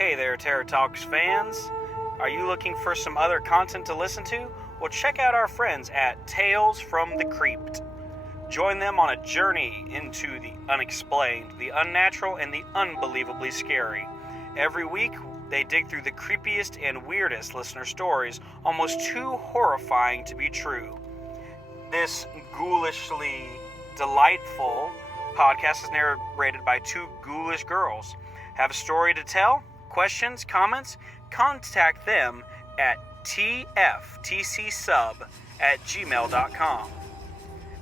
Hey there, Terror Talks fans. Are you looking for some other content to listen to? Well, check out our friends at Tales from the Crypt. Join them on a journey into the unexplained, the unnatural, and the unbelievably scary. Every week, they dig through the creepiest and weirdest listener stories, almost too horrifying to be true. This ghoulishly delightful podcast is narrated by two ghoulish girls. Have a story to tell? Questions? Comments? Contact them at tftcsub@gmail.com.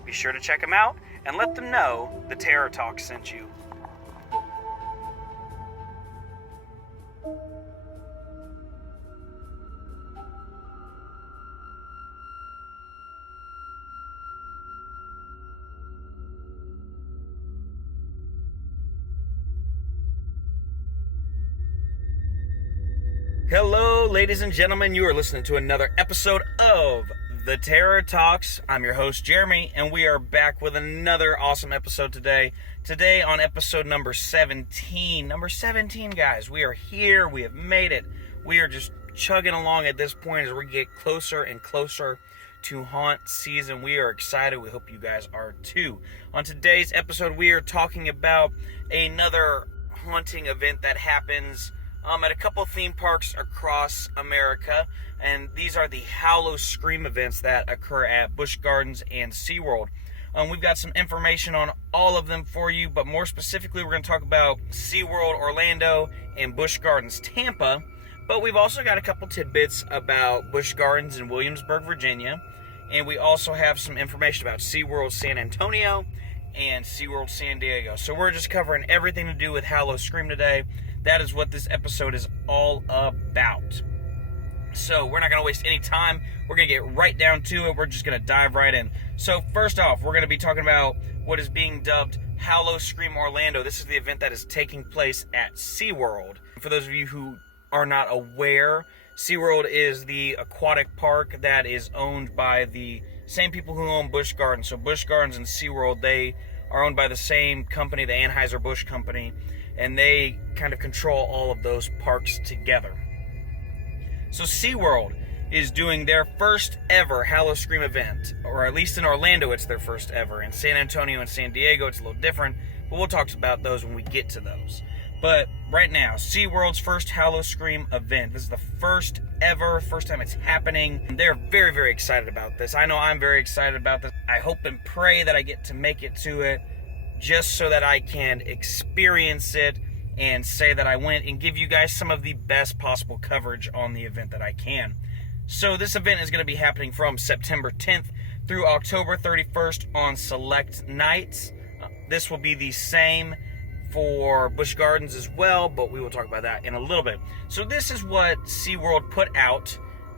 Be sure to check them out and let them know the Terror Talk sent you. Hello, ladies and gentlemen. You are listening to another episode of The Terror Talks. I'm your host, Jeremy, and we are back with another awesome episode today. Today on episode number 17. Number 17, guys. We are here. We have made it. We are just chugging along at this point as we get closer and closer to haunt season. We are excited. We hope you guys are too. On today's episode, we are talking about another haunting event that happens at a couple theme parks across America, and these are the Howl-O-Scream Events that occur at Busch Gardens and SeaWorld. We've got some information on all of them for you, but more specifically, we're going to talk about SeaWorld Orlando and Busch Gardens Tampa, but we've also got a couple tidbits about Busch Gardens in Williamsburg, Virginia, and we also have some information about SeaWorld San Antonio and SeaWorld San Diego. So we're just covering everything to do with Howl-O-Scream today. That is what this episode is all about. So we're not going to waste any time. We're going to get right down to it. We're just going to dive right in. So first off, we're going to be talking about what is being dubbed Howl-O-Scream Orlando. This is the event that is taking place at SeaWorld. For those of you who are not aware, SeaWorld is the aquatic park that is owned by the same people who own Busch Gardens. So Busch Gardens and SeaWorld, they are owned by the same company, the Anheuser-Busch company, and they kind of control all of those parks together. So SeaWorld is doing their first ever Howl-O-Scream event, or at least in Orlando it's their first ever. In San Antonio and San Diego it's a little different, but we'll talk about those when we get to those. But right now, SeaWorld's first Howl-O-Scream event. This is the first time it's happening. They're very, very excited about this. I know I'm very excited about this. I hope and pray that I get to make it to it, just so that I can experience it and say that I went and give you guys some of the best possible coverage on the event that I can. So this event is going to be happening from September 10th through October 31st on select nights. This will be the same for Busch Gardens as well, but we will talk about that in a little bit. So this is what SeaWorld put out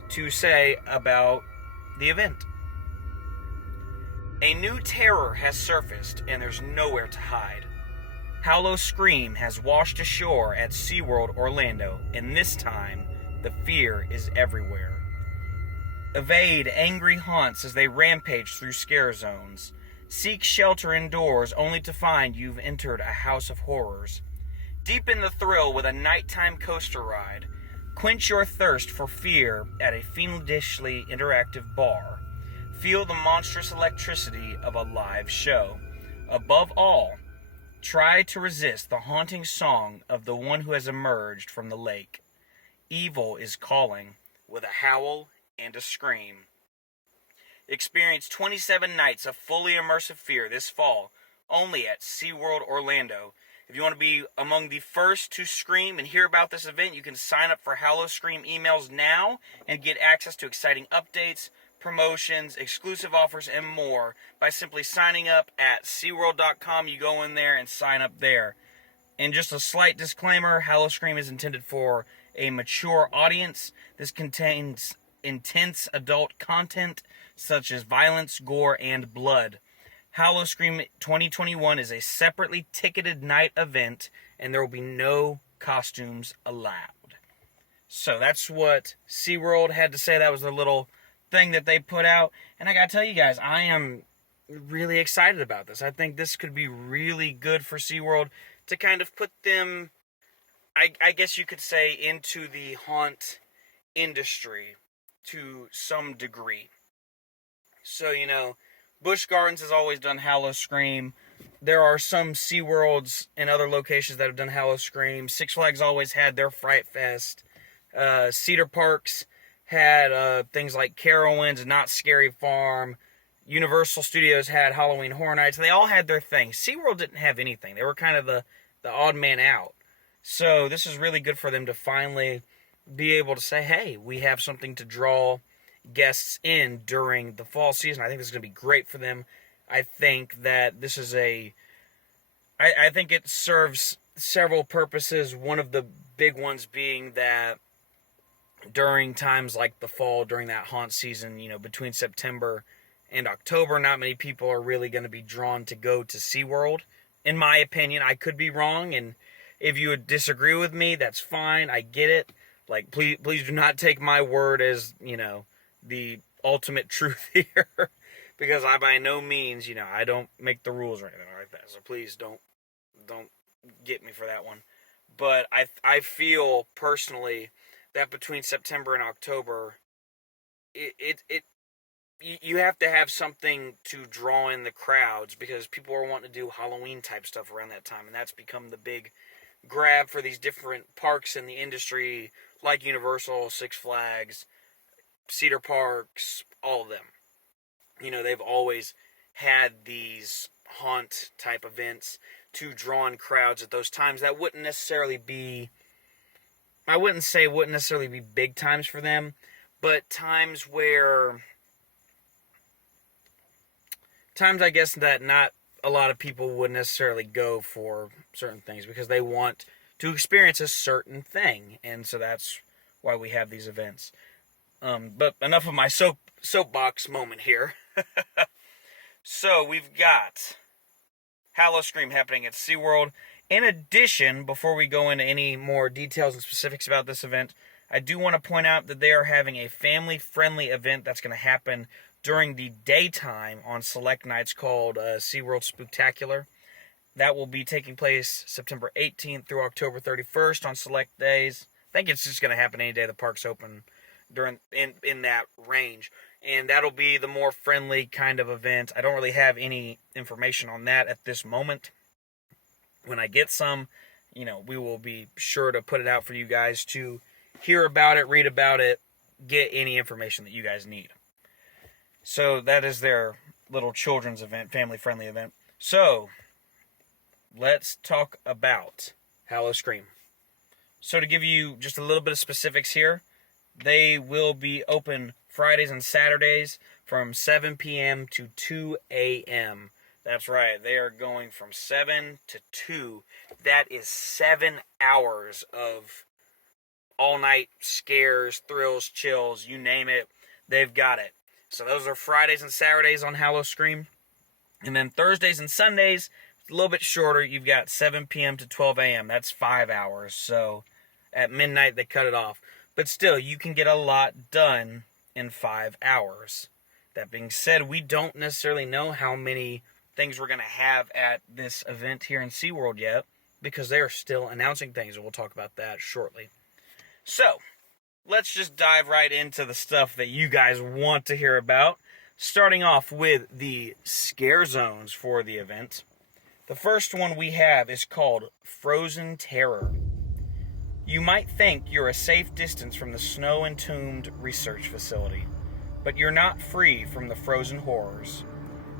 to say about the event. A new terror has surfaced, and there's nowhere to hide. Howl-O-Scream has washed ashore at SeaWorld Orlando, and this time, the fear is everywhere. Evade angry haunts as they rampage through Scarezones. Seek shelter indoors only to find you've entered a house of horrors. Deepen the thrill with a nighttime coaster ride. Quench your thirst for fear at a fiendishly interactive bar. Feel the monstrous electricity of a live show. Above all, try to resist the haunting song of the one who has emerged from the lake. Evil is calling with a howl and a scream. Experience 27 nights of fully immersive fear this fall, only at SeaWorld Orlando. If you want to be among the first to scream and hear about this event, you can sign up for Howl-O-Scream emails now and get access to exciting updates, promotions, exclusive offers, and more by simply signing up at SeaWorld.com. You go in there and sign up there. And just a slight disclaimer, Howl-O-Scream is intended for a mature audience. This contains intense adult content such as violence, gore, and blood. Howl-O-Scream 2021 is a separately ticketed night event, and there will be no costumes allowed. So that's what SeaWorld had to say. That was their little thing that they put out, and I gotta tell you guys, I am really excited about this. I think this could be really good for SeaWorld to kind of put them I guess you could say, into the haunt industry to some degree. So, Busch Gardens has always done Howl-O-Scream. There are some SeaWorlds and other locations that have done Howl-O-Scream. Six Flags always had their Fright Fest. Cedar Parks had things like Carowinds and Not Scary Farm. Universal Studios had Halloween Horror Nights. They all had their thing. SeaWorld didn't have anything. They were kind of the odd man out. So this is really good for them to finally be able to say, hey, we have something to draw guests in during the fall season. I think this is going to be great for them. I think that this is I think it serves several purposes. One of the big ones being that during times like the fall, during that haunt season, between September and October, not many people are really going to be drawn to go to SeaWorld. In my opinion, I could be wrong, and if you would disagree with me, that's fine. I get it. Like, please do not take my word as, the ultimate truth here. Because I by no means, I don't make the rules or anything like that. So please don't get me for that one. But I feel personally that between September and October, you have to have something to draw in the crowds, because people are wanting to do Halloween type stuff around that time, and that's become the big grab for these different parks in the industry, like Universal, Six Flags, Cedar Parks, all of them. They've always had these haunt type events to draw in crowds at those times that wouldn't necessarily be, I wouldn't say wouldn't necessarily be big times for them, but times I guess that not a lot of people would necessarily go for certain things because they want to experience a certain thing, and so that's why we have these events. But enough of my soapbox moment here. So we've got Howl-O-Scream happening at SeaWorld. In addition, before we go into any more details and specifics about this event, I do want to point out that they are having a family-friendly event that's going to happen during the daytime on select nights called SeaWorld Spooktacular. That will be taking place September 18th through October 31st on select days. I think it's just going to happen any day the park's open in that range. And that'll be the more friendly kind of event. I don't really have any information on that at this moment. When I get some, we will be sure to put it out for you guys to hear about it, read about it, get any information that you guys need. So that is their little children's event, family-friendly event. So let's talk about Howl-O-Scream. So to give you just a little bit of specifics here, they will be open Fridays and Saturdays from 7 p.m. to 2 a.m. That's right, they are going from 7 to 2. That is 7 hours of all-night scares, thrills, chills, you name it, they've got it. So those are Fridays and Saturdays on Howl-O-Scream. And then Thursdays and Sundays, a little bit shorter, you've got 7 p.m. to 12 a.m. That's 5 hours. So at midnight, they cut it off. But still, you can get a lot done in 5 hours. That being said, we don't necessarily know how many things we're going to have at this event here in SeaWorld yet, because they are still announcing things, and we'll talk about that shortly. So, let's just dive right into the stuff that you guys want to hear about, starting off with the Scarezones for the event. The first one we have is called Frozen Terror. You might think you're a safe distance from the snow-entombed research facility, but you're not free from the frozen horrors.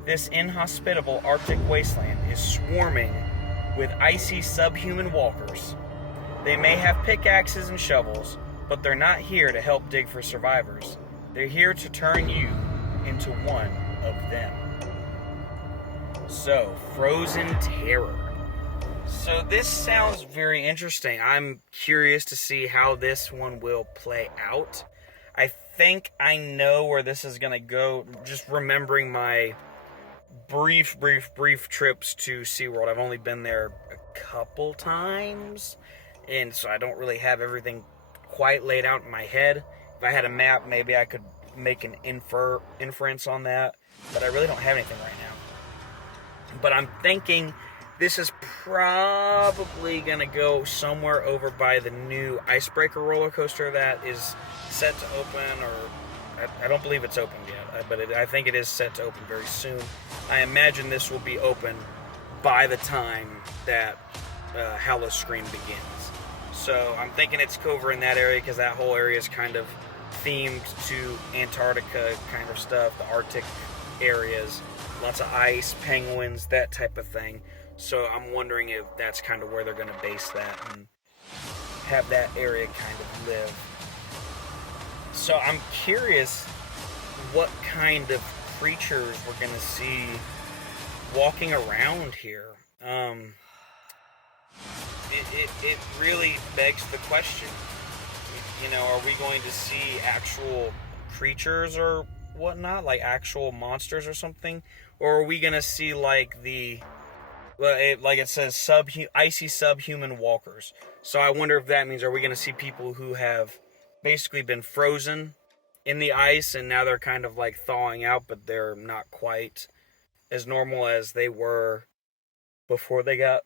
This inhospitable Arctic wasteland is swarming with icy subhuman walkers. They may have pickaxes and shovels, but they're not here to help dig for survivors. They're here to turn you into one of them. So, Frozen Terror. So this sounds very interesting. I'm curious to see how this one will play out. I think I know where this is going to go, just remembering my brief trips to SeaWorld. I've only been there a couple times, and so I don't really have everything quite laid out in my head. If I had a map, maybe I could make an inference on that, but I really don't have anything right now. But I'm thinking This is probably going to go somewhere over by the new Icebreaker roller coaster that is set to open, or I don't believe it's opened yet, but I think it is set to open very soon. I imagine this will be open by the time that Howl-O-Scream begins. So I'm thinking it's over in that area because that whole area is kind of themed to Antarctica kind of stuff, the Arctic areas, lots of ice, penguins, that type of thing. So I'm wondering if that's kind of where they're going to base that and have that area kind of live. So I'm curious what kind of creatures we're going to see walking around here. It really begs the question, are we going to see actual creatures or whatnot, like actual monsters or something? Or are we going to see like like it says, icy subhuman walkers? So I wonder if that means, are we going to see people who have basically been frozen in the ice and now they're kind of like thawing out, but they're not quite as normal as they were before they got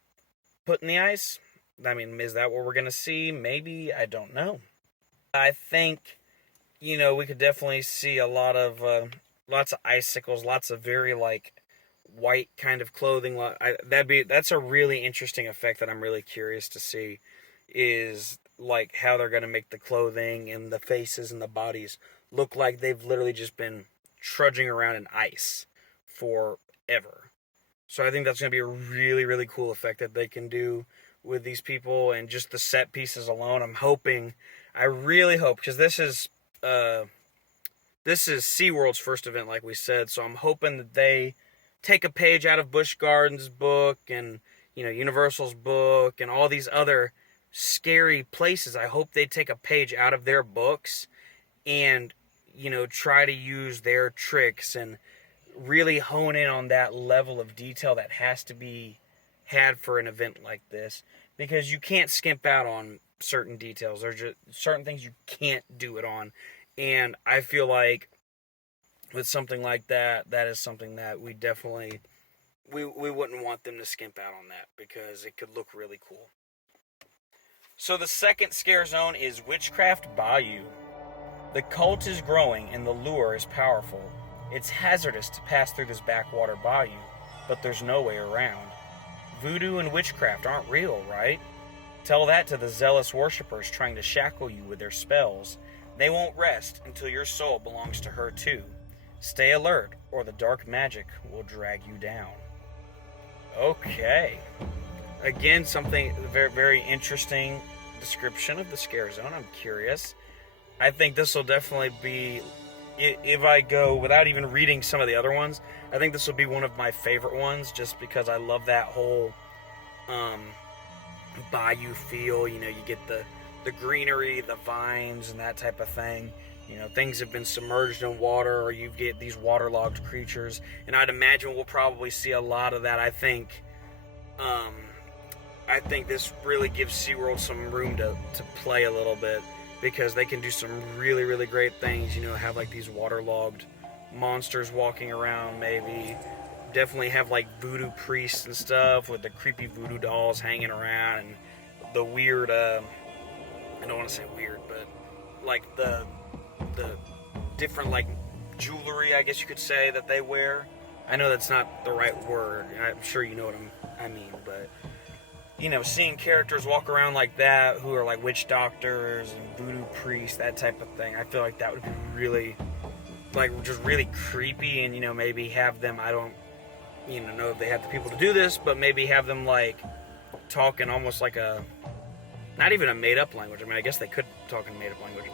put in the ice? I mean, is that what we're going to see? Maybe. I don't know. I think, we could definitely see a lot of, lots of icicles, lots of very, like, white kind of clothing. That's a really interesting effect that I'm really curious to see, is, like, how they're going to make the clothing and the faces and the bodies look like they've literally just been trudging around in ice forever. So I think that's going to be a really, really cool effect that they can do with these people, and just the set pieces alone. I really hope, because this is SeaWorld's first event, like we said, so I'm hoping that they take a page out of Busch Gardens' book and, Universal's book and all these other scary places. I hope they take a page out of their books and, try to use their tricks and really hone in on that level of detail that has to be had for an event like this, because you can't skimp out on certain details. There's just certain things you can't do it on, and I feel like with something like that, that is something that we definitely we wouldn't want them to skimp out on that, because it could look really cool. So the second scare zone is Witchcraft Bayou. The cult is growing and the lure is powerful. It's hazardous to pass through this backwater bayou, but there's no way around. Voodoo and witchcraft aren't real, right? Tell that to the zealous worshippers trying to shackle you with their spells. They won't rest until your soul belongs to her too. Stay alert, or the dark magic will drag you down. Okay. Again, something very, very interesting description of the scare zone. I'm curious. I think this will definitely be, if I go without even reading some of the other ones, I think this will be one of my favorite ones, just because I love that whole bayou feel. You get the greenery, the vines, and that type of thing. Things have been submerged in water, or you get these waterlogged creatures, and I'd imagine we'll probably see a lot of that. I think this really gives SeaWorld some room to play a little bit, because they can do some really, really great things. Have like these waterlogged monsters walking around, maybe. Definitely have like voodoo priests and stuff with the creepy voodoo dolls hanging around, and the weird, I don't want to say weird, but like the different like jewelry, I guess you could say, that they wear. I know that's not the right word. I'm sure you know what I mean, but seeing characters walk around like that who are like witch doctors and voodoo priests, that type of thing, I feel like that would be really, like, just really creepy. And maybe have them, I don't know if they have the people to do this, but maybe have them like talk in almost like not even a made up language. I mean, I guess they could talk in a made up language,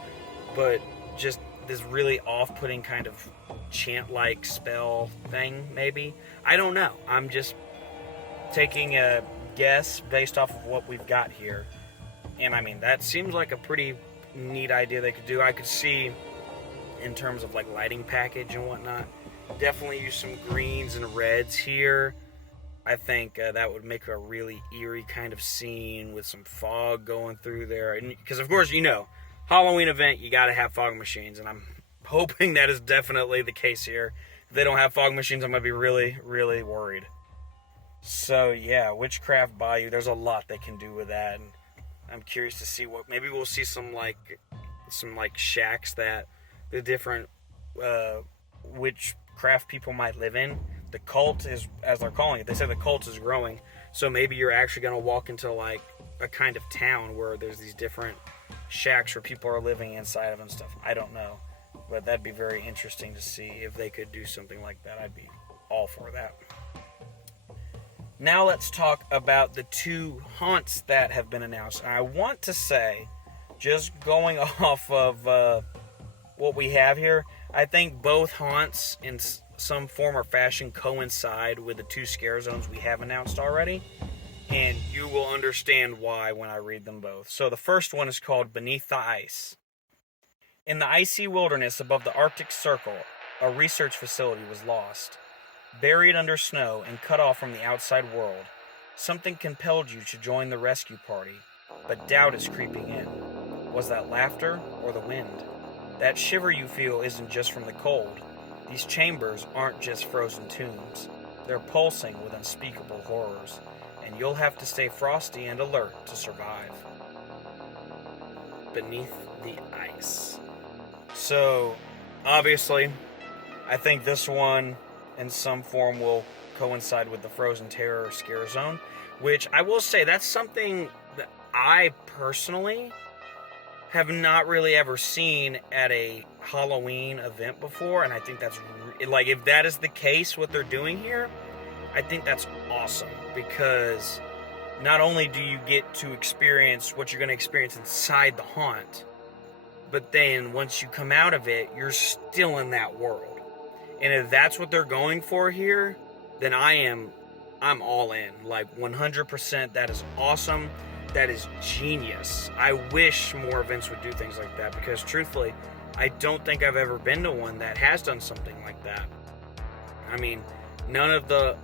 but just this really off-putting kind of chant-like spell thing, maybe. I don't know. I'm just taking a guess based off of what we've got here. And I mean, that seems like a pretty neat idea they could do. I could see, in terms of like lighting package and whatnot, definitely use some greens and reds here. I think that would make a really eerie kind of scene with some fog going through there. And because of course, Halloween event, you got to have fog machines, and I'm hoping that is definitely the case here. If they don't have fog machines, I'm going to be really, really worried. So yeah, Witchcraft Bayou, there's a lot they can do with that, and I'm curious to see what, maybe we'll see some shacks that the different witchcraft people might live in. The cult is, as they're calling it, they say the cult is growing, so maybe you're actually going to walk into like a kind of town where there's these different shacks where people are living inside of and stuff. I don't know, but that'd be very interesting to see if they could do something like that. I'd be all for that. Now let's talk about the two haunts that have been announced. And I want to say, just going off of what we have here, I think both haunts in some form or fashion coincide with the two scare zones we have announced already. And you will understand why when I read them both. So the first one is called Beneath the Ice. In the icy wilderness above the Arctic Circle, a research facility was lost. Buried under snow and cut off from the outside world, something compelled you to join the rescue party, but doubt is creeping in. Was that laughter or the wind? That shiver you feel isn't just from the cold. These chambers aren't just frozen tombs. They're pulsing with unspeakable horrors, and you'll have to stay frosty and alert to survive. Beneath the Ice. So, obviously, I think this one in some form will coincide with the Frozen Terror Scare Zone, which I will say that's something that I personally have not really ever seen at a Halloween event before, and I think that's like, if that is the case, what they're doing here, I think that's awesome, because not only do you get to experience what you're going to experience inside the haunt, but then once you come out of it, you're still in that world. And if that's what they're going for here, then I'm all in. Like 100%, that is awesome. That is genius. I wish more events would do things like that, because truthfully, I don't think I've ever been to one that has done something like that. I mean, none of the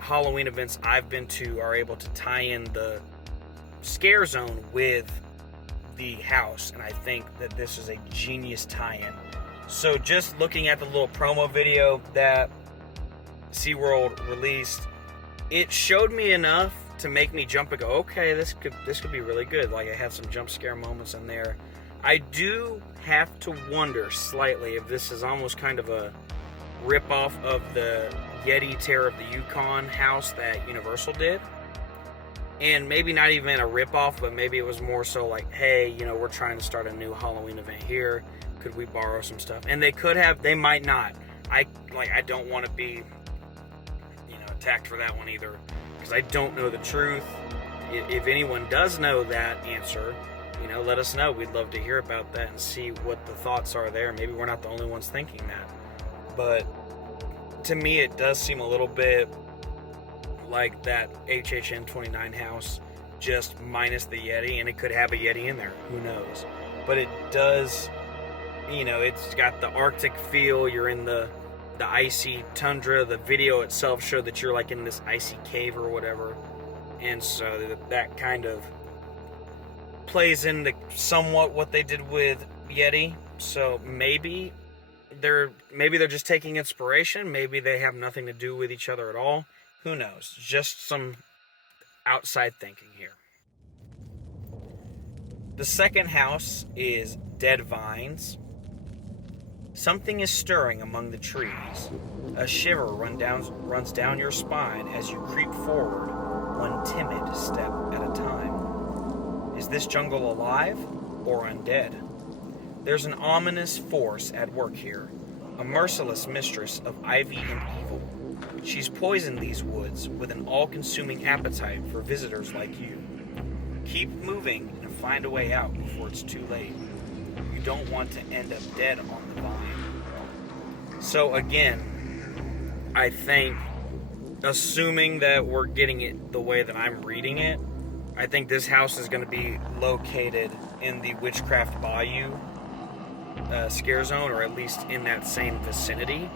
Halloween events I've been to are able to tie in the scare zone with the house, and I think that this is a genius tie-in. So just looking at the little promo video that SeaWorld released, it showed me enough to make me jump and go, okay, this could be really good. Like, it had some jump scare moments in there. I do have to wonder slightly if this is almost kind of a rip-off of the Yeti Terror of the Yukon house that Universal did. And maybe not even a rip-off, but maybe it was more so like, hey, we're trying to start a new Halloween event here. Could we borrow some stuff? And they could have, they might not. I don't want to be, attacked for that one either, because I don't know the truth. If anyone does know that answer, let us know. We'd love to hear about that and see what the thoughts are there. Maybe we're not the only ones thinking that. But to me, it does seem a little bit like that HHN 29 house, just minus the Yeti, and it could have a Yeti in there. Who knows? But it does, it's got the Arctic feel. You're in the icy tundra. The video itself showed that you're like in this icy cave or whatever. And so that kind of plays into somewhat what they did with Yeti. So maybe they're just taking inspiration. Maybe they have nothing to do with each other at all. Who knows? Just some outside thinking here. The second house is Dead Vines. Something is stirring among the trees. A shiver runs down your spine as you creep forward, one timid step at a time. Is this jungle alive or undead? There's an ominous force at work here, a merciless mistress of ivy and evil. She's poisoned these woods with an all-consuming appetite for visitors like you. Keep moving and find a way out before it's too late. You don't want to end up dead on the vine. So again, I think, assuming that we're getting it the way that I'm reading it, I think this house is going to be located in the Witchcraft Bayou scare zone, or at least in that same vicinity.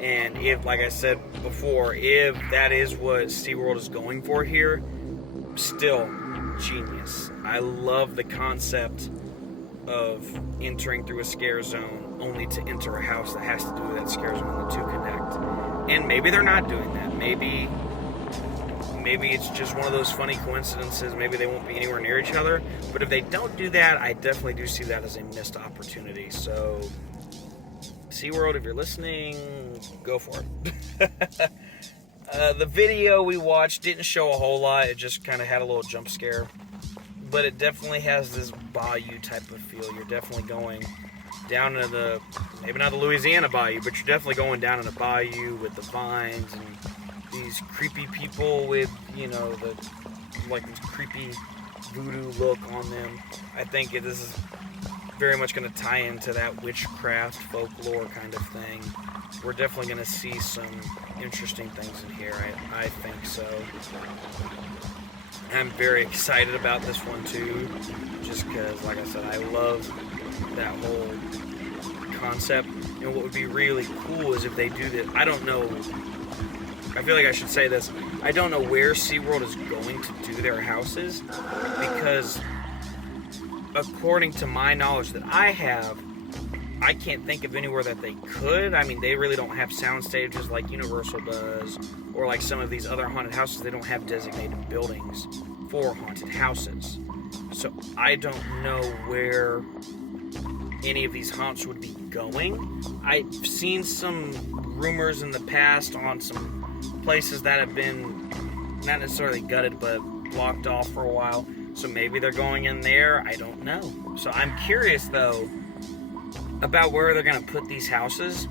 And if, like I said before, if that is what SeaWorld is going for here, still genius. I love the concept of entering through a scare zone only to enter a house that has to do with that scare zone and the two connect. And maybe they're not doing that. Maybe maybe it's just one of those funny coincidences. Maybe they won't be anywhere near each other. But if they don't do that, I definitely do see that as a missed opportunity. So, SeaWorld, if you're listening, go for it. The video we watched didn't show a whole lot. It just kind of had a little jump scare. But it definitely has this bayou type of feel. You're definitely going down into the, maybe not the Louisiana bayou, but you're definitely going down in the bayou with the vines and these creepy people with, the like this creepy voodoo look on them. I think this is very much going to tie into that witchcraft folklore kind of thing. We're definitely going to see some interesting things in here. I think so. I'm very excited about this one too, just because, like I said, I love that whole concept. And what would be really cool is if they do this. I don't know. I feel like I should say this. I don't know where SeaWorld is going to do their houses, because according to my knowledge that I have, I can't think of anywhere that they could. I mean, they really don't have sound stages like Universal does, or like some of these other haunted houses. They don't have designated buildings for haunted houses. So I don't know where any of these haunts would be going. I've seen some rumors in the past on some places that have been not necessarily gutted, but blocked off for a while. So maybe they're going in there. I don't know. So I'm curious, though, about where they're going to put these houses.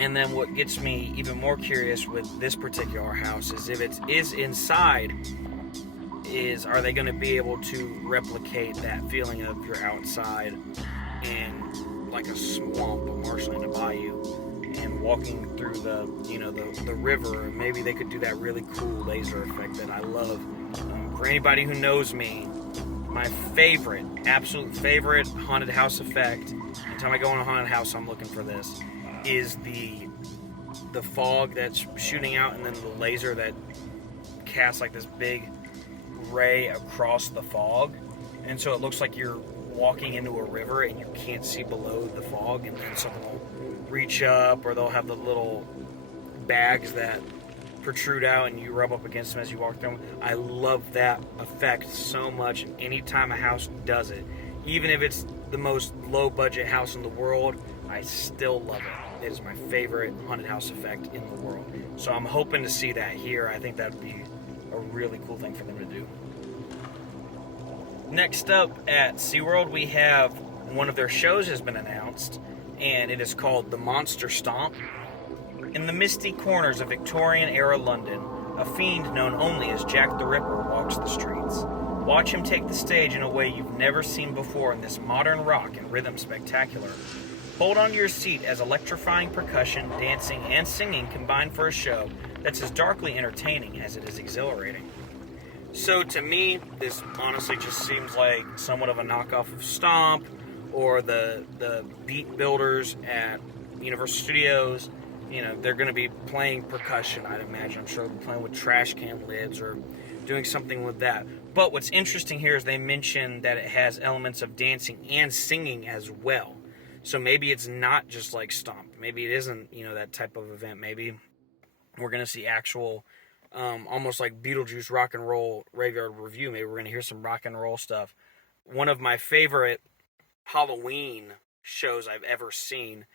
And then what gets me even more curious with this particular house is if it is inside, are they going to be able to replicate that feeling of you're outside in like a swamp, a marshland, a bayou, and walking through the river. Maybe they could do that really cool laser effect that I love. For anybody who knows me, my absolute favorite haunted house effect, anytime I go in a haunted house, I'm looking for this, is the fog that's shooting out, and then the laser that casts like this big ray across the fog. And so it looks like you're walking into a river and you can't see below the fog, and then someone will reach up, or they'll have the little bags that protrude out and you rub up against them as you walk through them. I love that effect so much, and anytime a house does it, even if it's the most low budget house in the world, I still love it. It is my favorite haunted house effect in the world. So I'm hoping to see that here. I think that would be a really cool thing for them to do. Next up at SeaWorld, we have one of their shows has been announced, and it is called The Monster Stomp. In the misty corners of Victorian-era London, a fiend known only as Jack the Ripper walks the streets. Watch him take the stage in a way you've never seen before in this modern rock and rhythm spectacular. Hold on to your seat as electrifying percussion, dancing, and singing combine for a show that's as darkly entertaining as it is exhilarating. So to me, this honestly just seems like somewhat of a knockoff of Stomp, or the Beat Builders at Universal Studios. They're going to be playing percussion, I'd imagine. I'm sure they'll be playing with trash can lids or doing something with that. But what's interesting here is they mention that it has elements of dancing and singing as well. So maybe it's not just like Stomp. Maybe it isn't, that type of event. Maybe we're going to see actual, almost like Beetlejuice Rock and Roll Graveyard Review. Maybe we're going to hear some rock and roll stuff. One of my favorite Halloween shows I've ever seen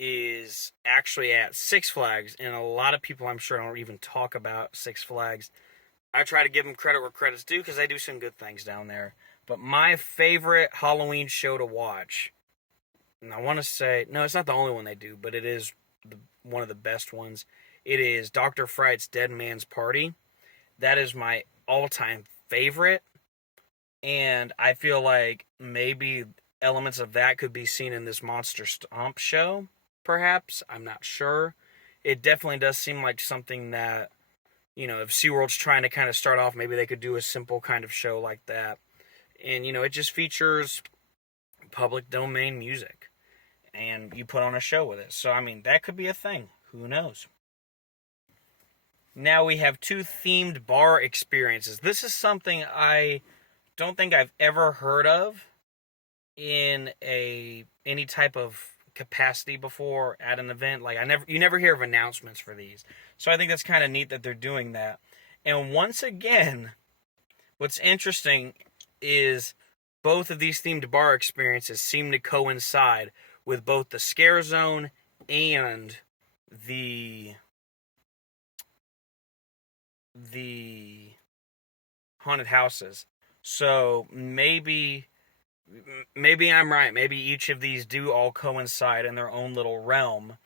is actually at Six Flags, and a lot of people, I'm sure, don't even talk about Six Flags. I try to give them credit where credit's due, because they do some good things down there. But my favorite Halloween show to watch, and I want to say, no, it's not the only one they do, but it is one of the best ones. It is Dr. Fright's Dead Man's Party. That is my all-time favorite, and I feel like maybe elements of that could be seen in this Monster Stomp show. Perhaps. I'm not sure. It definitely does seem like something that, if SeaWorld's trying to kind of start off, maybe they could do a simple kind of show like that. And, it just features public domain music. And you put on a show with it. So, that could be a thing. Who knows? Now we have 2 themed bar experiences. This is something I don't think I've ever heard of in any type of capacity before at an event. Like you never hear of announcements for these. So I think that's kind of neat that they're doing that. And once again, what's interesting is both of these themed bar experiences seem to coincide with both the Scare Zone and the haunted houses. So maybe I'm right. Maybe each of these do all coincide in their own little realm,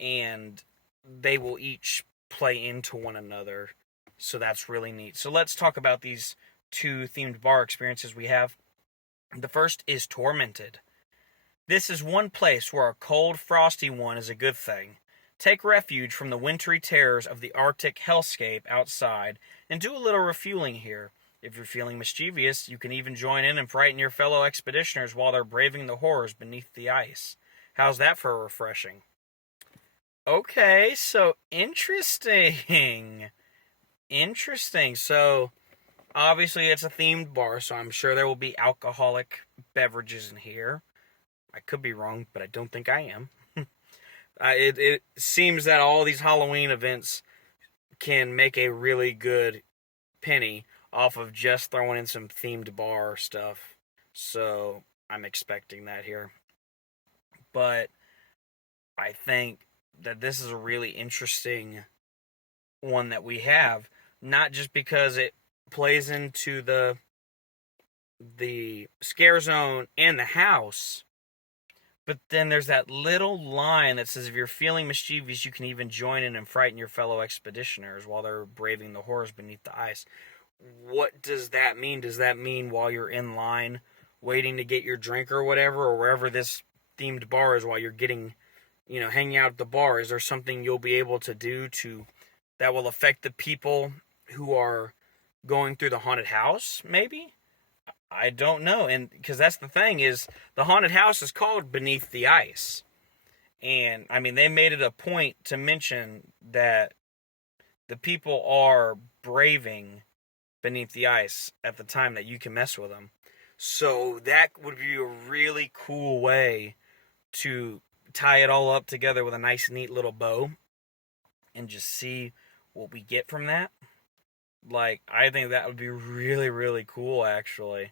and they will each play into one another. So that's really neat. So let's talk about these two themed bar experiences we have. The first is Tormented. This is one place where a cold, frosty one is a good thing. Take refuge from the wintry terrors of the Arctic hellscape outside and do a little refueling here. If you're feeling mischievous, you can even join in and frighten your fellow expeditioners while they're braving the horrors beneath the ice. How's that for refreshing? Okay, so interesting. Interesting. So, obviously it's a themed bar, so I'm sure there will be alcoholic beverages in here. I could be wrong, but I don't think I am. It seems that all these Halloween events can make a really good penny off of just throwing in some themed bar stuff. So I'm expecting that here. But I think that this is a really interesting one that we have, not just because it plays into the Scare Zone and the house, but then there's that little line that says if you're feeling mischievous, you can even join in and frighten your fellow expeditioners while they're braving the horrors beneath the ice. What does that mean? Does that mean while you're in line waiting to get your drink or whatever, or wherever this themed bar is, while you're getting, hanging out at the bar, is there something you'll be able to do that will affect the people who are going through the haunted house, maybe? I don't know, and because that's the thing, is the haunted house is called Beneath the Ice. And, I mean, they made it a point to mention that the people are braving beneath the ice at the time that you can mess with them. So that would be a really cool way to tie it all up together with a nice, neat little bow and just see what we get from that. Like, I think that would be really, really cool, actually.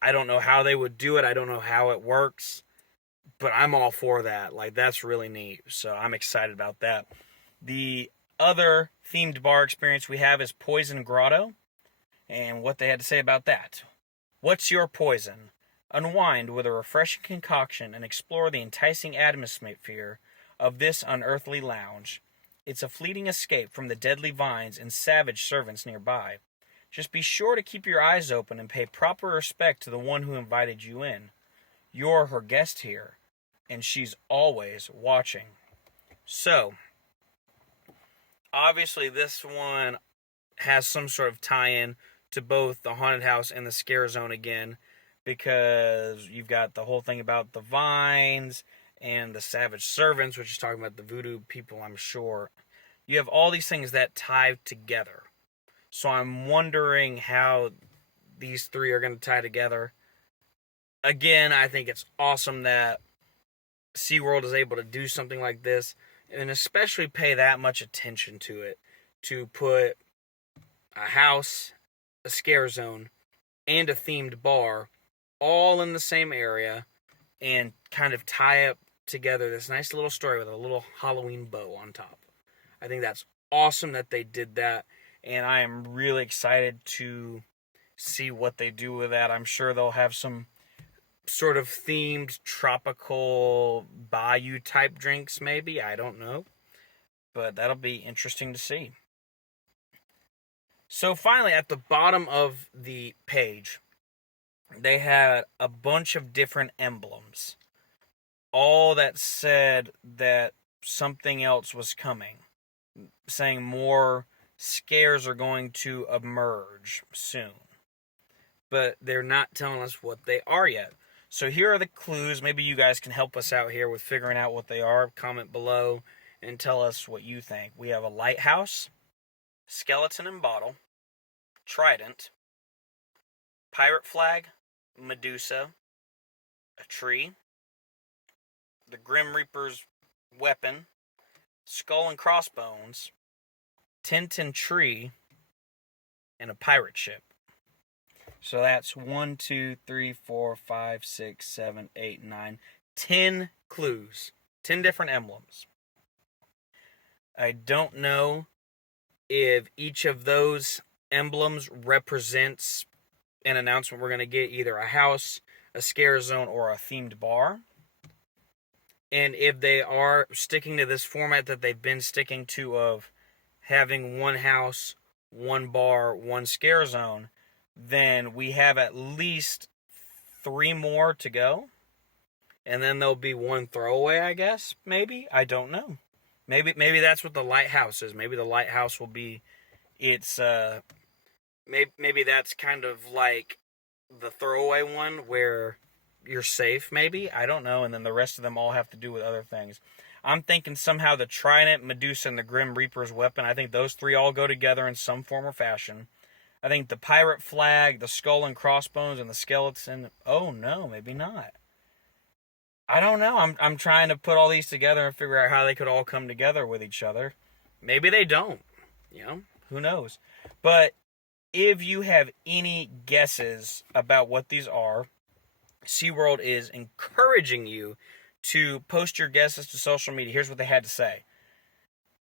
I don't know how they would do it. I don't know how it works, but I'm all for that. Like, that's really neat. So I'm excited about that. The other themed bar experience we have is Poison Grotto, and what they had to say about that. What's your poison? Unwind with a refreshing concoction and explore the enticing atmosphere of this unearthly lounge. It's a fleeting escape from the deadly vines and savage servants nearby. Just be sure to keep your eyes open and pay proper respect to the one who invited you in. You're her guest here, and she's always watching. So, obviously this one has some sort of tie-in to both the haunted house and the Scare Zone again, because you've got the whole thing about the vines and the savage servants, which is talking about the voodoo people, I'm sure. You have all these things that tie together. So I'm wondering how these three are going to tie together. Again, I think it's awesome that SeaWorld is able to do something like this, and especially pay that much attention to it, to put a house, a Scare Zone, and a themed bar all in the same area and kind of tie up together this nice little story with a little Halloween bow on top. I think that's awesome that they did that, and I am really excited to see what they do with that. I'm sure they'll have some sort of themed tropical bayou type drinks, maybe. I don't know. But that'll be interesting to see. So finally, at the bottom of the page, they had a bunch of different emblems. All that said that something else was coming. Saying more scares are going to emerge soon. But they're not telling us what they are yet. So here are the clues. Maybe you guys can help us out here with figuring out what they are. Comment below and tell us what you think. We have a lighthouse, skeleton and bottle, trident, pirate flag, Medusa, a tree, the Grim Reaper's weapon, skull and crossbones, Tintin Tree, and a pirate ship. So that's 1, 2, 3, 4, 5, 6, 7, 8, 9, 10 clues. 10 different emblems. I don't know if each of those emblems represents an announcement we're going to get, either a house, a scare zone, or a themed bar. And if they are sticking to this format that they've been sticking to of having one house, one bar, one scare zone, then we have at least 3 more to go. And then there'll be one throwaway, I guess, maybe. I don't know. Maybe that's what the lighthouse is. Maybe the lighthouse will be its, maybe that's kind of like the throwaway one where you're safe, maybe. I don't know. And then the rest of them all have to do with other things. I'm thinking somehow the Trident, Medusa, and the Grim Reaper's weapon, I think those 3 all go together in some form or fashion. I think the pirate flag, the skull and crossbones, and the skeleton, oh no, maybe not. I don't know. I'm trying to put all these together and figure out how they could all come together with each other. Maybe they don't. Who knows? But if you have any guesses about what these are, SeaWorld is encouraging you to post your guesses to social media. Here's what they had to say.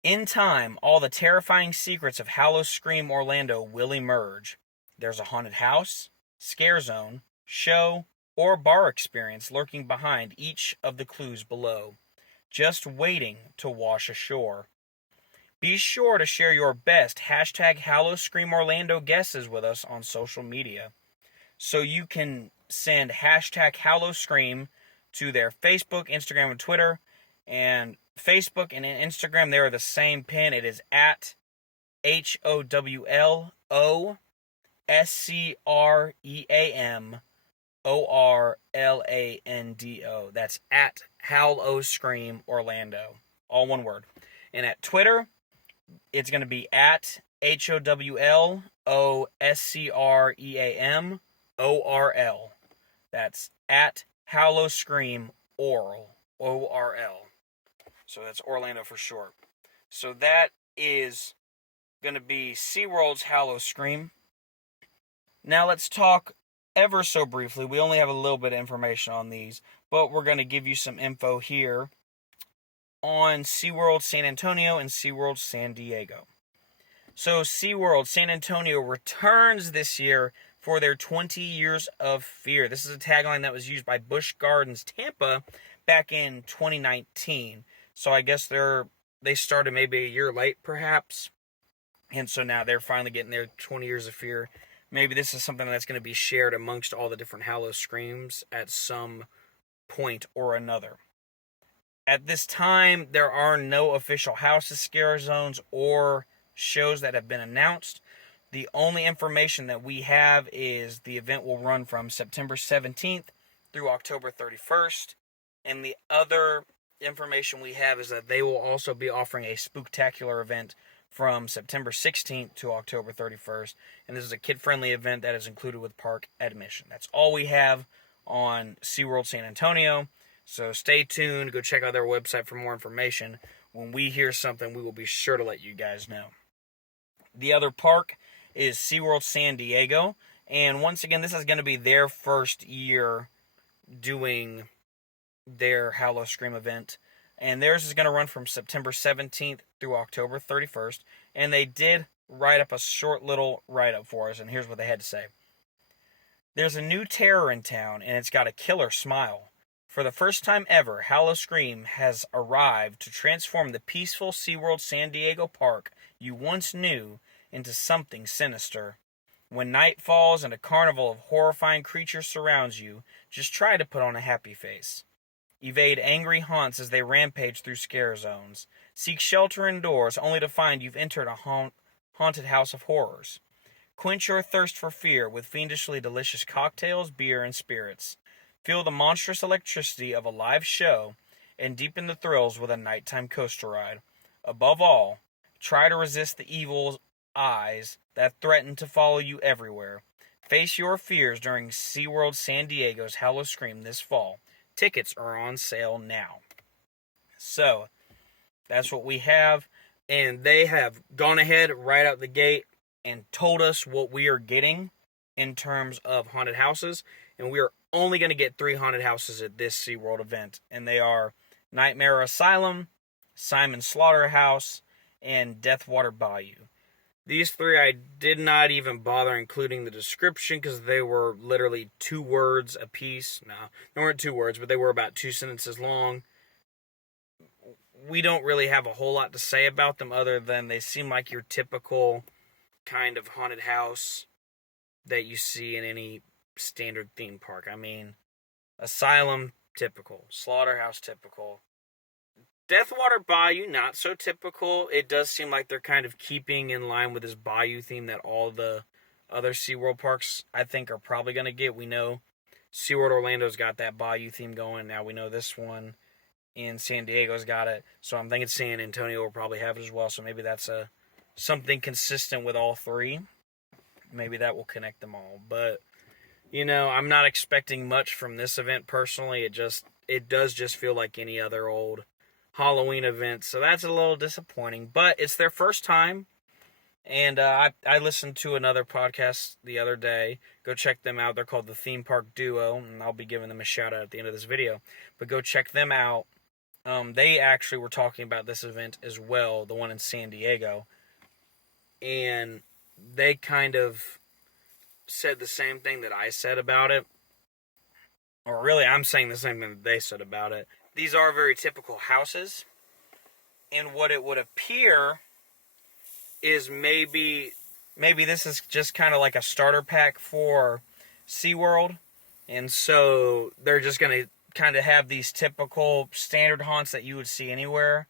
In time, all the terrifying secrets of Howl-O-Scream Orlando will emerge. There's a haunted house, scare zone, show, or bar experience lurking behind each of the clues below, just waiting to wash ashore. Be sure to share your best hashtag Howl-O-Scream Orlando guesses with us on social media. So you can send hashtag Howl-O-Scream to their Facebook, Instagram, and Twitter. And Facebook and Instagram, they are the same pin. It is at HOWL-O-SCREAM-ORLANDO. That's at Howl-O-Scream Orlando. All one word. And at Twitter, it's going to be at HOWLOSCREAMORL. That's at Howl-O-Scream Oral. ORL. So that's Orlando for short. So that is going to be SeaWorld's Howl-O-Scream. Now let's talk ever so briefly. We only have a little bit of information on these, but we're going to give you some info here on SeaWorld San Antonio and SeaWorld San Diego. So SeaWorld San Antonio returns this year for their 20 Years of Fear. This is a tagline that was used by Busch Gardens, Tampa, back in 2019. So I guess they started maybe a year late, perhaps. And so now they're finally getting their 20 Years of Fear. Maybe this is something that's going to be shared amongst all the different Howl-O-Screams at some point or another. At this time, there are no official houses, scare zones, or shows that have been announced. The only information that we have is the event will run from September 17th through October 31st. And the other information we have is that they will also be offering a spooktacular event from September 16th to October 31st. And this is a kid-friendly event that is included with park admission. That's all we have on SeaWorld San Antonio. So stay tuned. Go check out their website for more information. When we hear something, we will be sure to let you guys know. The other park is SeaWorld San Diego. And once again, this is going to be their first year doing their Howl-O-Scream event. And theirs is going to run from September 17th through October 31st. And they did write up a short little write-up for us. And here's what they had to say. There's a new terror in town, and it's got a killer smile. For the first time ever, Howl-O-Scream has arrived to transform the peaceful SeaWorld San Diego Park you once knew into something sinister. When night falls and a carnival of horrifying creatures surrounds you, just try to put on a happy face. Evade angry haunts as they rampage through scare zones. Seek shelter indoors only to find you've entered a haunted house of horrors. Quench your thirst for fear with fiendishly delicious cocktails, beer, and spirits. Feel the monstrous electricity of a live show and deepen the thrills with a nighttime coaster ride. Above all, try to resist the evil eyes that threaten to follow you everywhere. Face your fears during SeaWorld San Diego's Howl-O-Scream this fall. Tickets are on sale now. So, that's what we have. And they have gone ahead right out the gate and told us what we are getting in terms of haunted houses. And we are only going to get 3 haunted houses at this SeaWorld event. And they are Nightmare Asylum, Simon Slaughterhouse, and Deathwater Bayou. These 3 I did not even bother including the description because they were literally 2 words a piece. No, they weren't 2 words, but they were about 2 sentences long. We don't really have a whole lot to say about them other than they seem like your typical kind of haunted house that you see in any standard theme park. I mean, Asylum, typical. Slaughterhouse, typical. Deathwater Bayou, not so typical. It does seem like they're kind of keeping in line with this bayou theme that all the other SeaWorld parks, I think, are probably going to get. We know SeaWorld Orlando's got that bayou theme going. Now we know this one in San Diego's got it. So I'm thinking San Antonio will probably have it as well. So maybe that's something consistent with all 3. Maybe that will connect them all. But, I'm not expecting much from this event personally. It does just feel like any other old Halloween event, so that's a little disappointing, but it's their first time, and I listened to another podcast the other day. Go check them out. They're called the Theme Park Duo, and I'll be giving them a shout out at the end of this video, but go check them out. They actually were talking about this event as well, the one in San Diego, and they kind of said the same thing that I said about it, or really I'm saying the same thing that they said about it. These are very typical houses, and what it would appear is maybe this is just kind of like a starter pack for SeaWorld, and so they're just going to kind of have these typical standard haunts that you would see anywhere,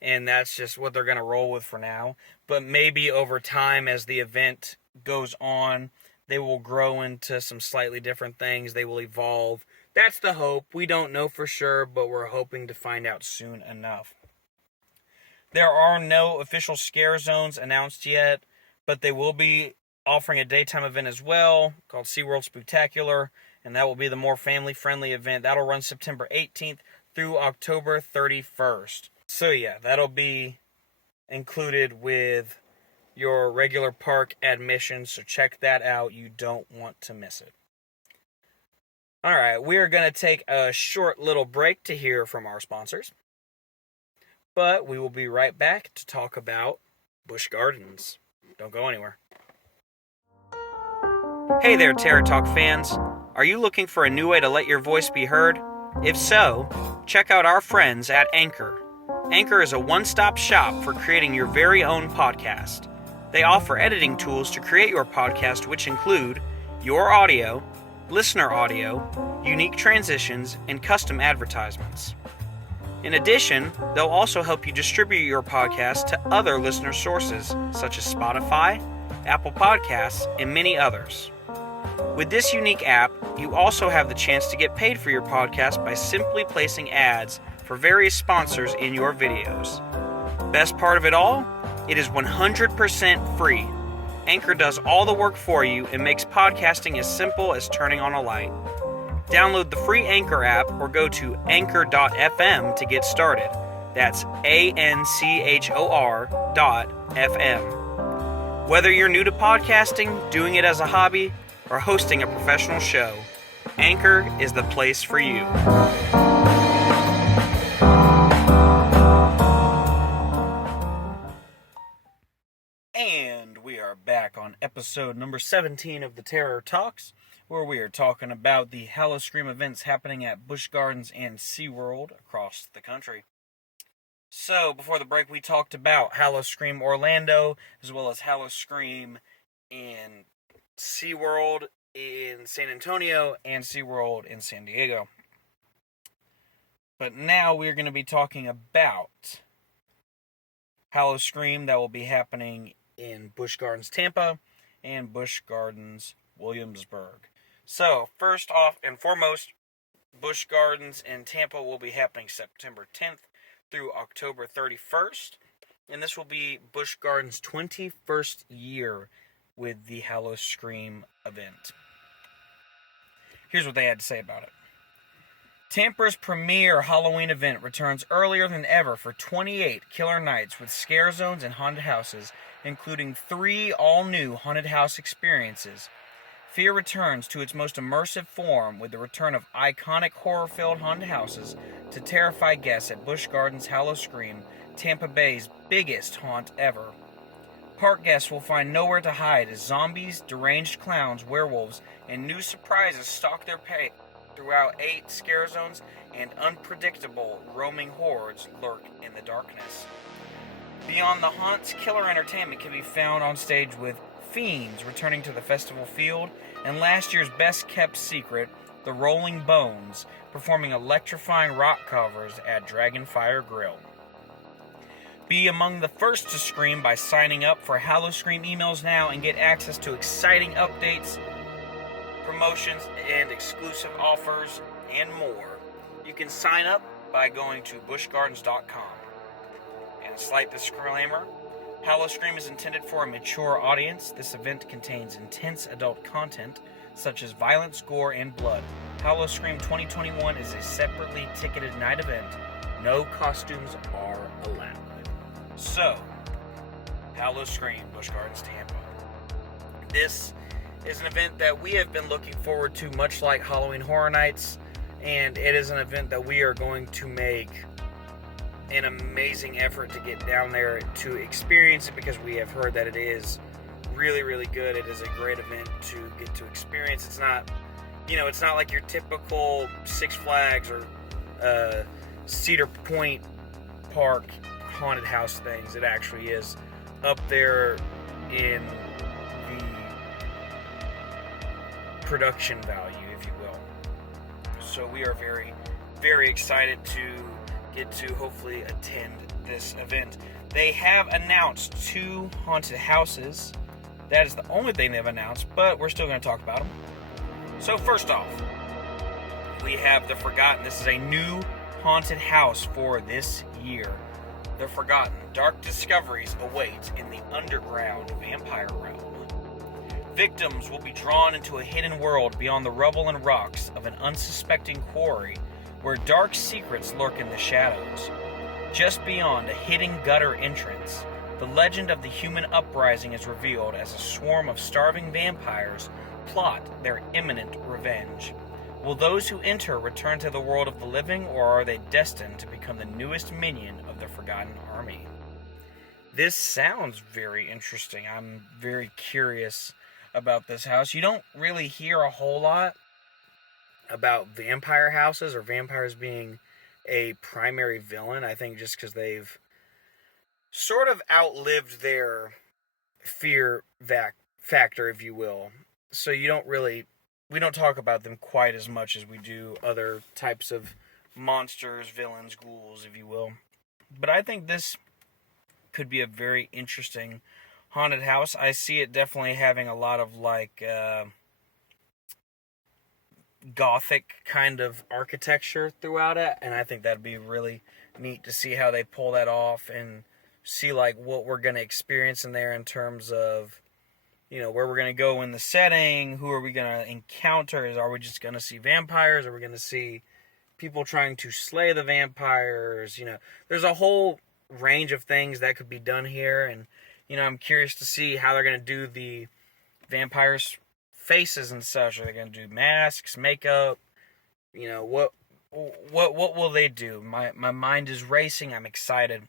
and that's just what they're going to roll with for now. But maybe over time, as the event goes on, they will grow into some slightly different things. They will evolve. That's the hope. We don't know for sure, but we're hoping to find out soon enough. There are no official Scarezones announced yet, but they will be offering a daytime event as well called SeaWorld Spooktacular, and that will be the more family-friendly event. That'll run September 18th through October 31st. So yeah, that'll be included with your regular park admission, so check that out. You don't want to miss it. Alright, we are going to take a short little break to hear from our sponsors. But we will be right back to talk about Busch Gardens. Don't go anywhere. Hey there, Terror Talk fans. Are you looking for a new way to let your voice be heard? If so, check out our friends at Anchor. Anchor is a one-stop shop for creating your very own podcast. They offer editing tools to create your podcast, which include your audio, listener audio, unique transitions, and custom advertisements. In addition, they'll also help you distribute your podcast to other listener sources, such as Spotify, Apple Podcasts, and many others. With this unique app, you also have the chance to get paid for your podcast by simply placing ads for various sponsors in your videos. Best part of it all? It is 100% free. Anchor does all the work for you and makes podcasting as simple as turning on a light. Download the free Anchor app or go to anchor.fm to get started. That's ANCHOR.FM. Whether you're new to podcasting, doing it as a hobby, or hosting a professional show, Anchor is the place for you. And we are back on episode number 17 of the Terror Talks, where we are talking about the Howl-O-Scream events happening at Busch Gardens and SeaWorld across the country. So, before the break, we talked about Howl-O-Scream Orlando, as well as Howl-O-Scream in SeaWorld in San Antonio and SeaWorld in San Diego. But now we're going to be talking about Howl-O-Scream that will be happening in Busch Gardens, Tampa, and Busch Gardens, Williamsburg. So, first off and foremost, Busch Gardens in Tampa will be happening September 10th through October 31st. And this will be Busch Gardens' 21st year with the Howl-O-Scream event. Here's what they had to say about it. Tampa's premier Halloween event returns earlier than ever for 28 killer nights with Scarezones and haunted houses, including 3 all-new haunted house experiences. Fear returns to its most immersive form with the return of iconic horror-filled haunted houses to terrify guests at Busch Gardens Howl-O-Scream, Tampa Bay's biggest haunt ever. Park guests will find nowhere to hide as zombies, deranged clowns, werewolves, and new surprises stalk their prey throughout 8 scare zones, and unpredictable roaming hordes lurk in the darkness. Beyond the haunts, killer entertainment can be found on stage with Fiends returning to the festival field, and last year's best-kept secret, the Rolling Bones, performing electrifying rock covers at Dragonfire Grill. Be among the first to scream by signing up for Howl-O-Scream emails now and get access to exciting updates, promotions, and exclusive offers, and more. You can sign up by going to buschgardens.com. And a slight disclaimer, Howl-O-Scream is intended for a mature audience. This event contains intense adult content, such as violence, gore, and blood. Howl-O-Scream 2021 is a separately ticketed night event. No costumes are allowed. So, Howl-O-Scream, Busch Gardens, Tampa. This is an event that we have been looking forward to, much like Halloween Horror Nights, and it is an event that we are going to make an amazing effort to get down there to experience it, because we have heard that it is really, really good. It is a great event to get to experience. It's not, it's not like your typical Six Flags or Cedar Point Park haunted house things. It actually is up there in the production value, if you will. So we are very, very excited to get to hopefully attend this event. They have announced 2 haunted houses. That is the only thing they've announced, but we're still going to talk about them. So first off, we have The Forgotten. This is a new haunted house for this year. The Forgotten. Dark discoveries await in the underground vampire realm. Victims will be drawn into a hidden world beyond the rubble and rocks of an unsuspecting quarry where dark secrets lurk in the shadows. Just beyond a hidden gutter entrance, the legend of the human uprising is revealed as a swarm of starving vampires plot their imminent revenge. Will those who enter return to the world of the living, or are they destined to become the newest minion of the Forgotten Army? This sounds very interesting. I'm very curious about this house. You don't really hear a whole lot about vampire houses or vampires being a primary villain. I think just because they've sort of outlived their fear factor, if you will. So we don't talk about them quite as much as we do other types of monsters, villains, ghouls, if you will. But I think this could be a very interesting haunted house. I see it definitely having a lot of gothic kind of architecture throughout it, and I think that'd be really neat to see how they pull that off and see what we're going to experience in there in terms of where we're going to go in the setting, who are we going to encounter. Are we just going to see vampires? Are we going to see people trying to slay the vampires? There's a whole range of things that could be done here, and I'm curious to see how they're going to do the vampires' faces and such. Are they going to do masks, makeup? What will they do? My mind is racing. I'm excited.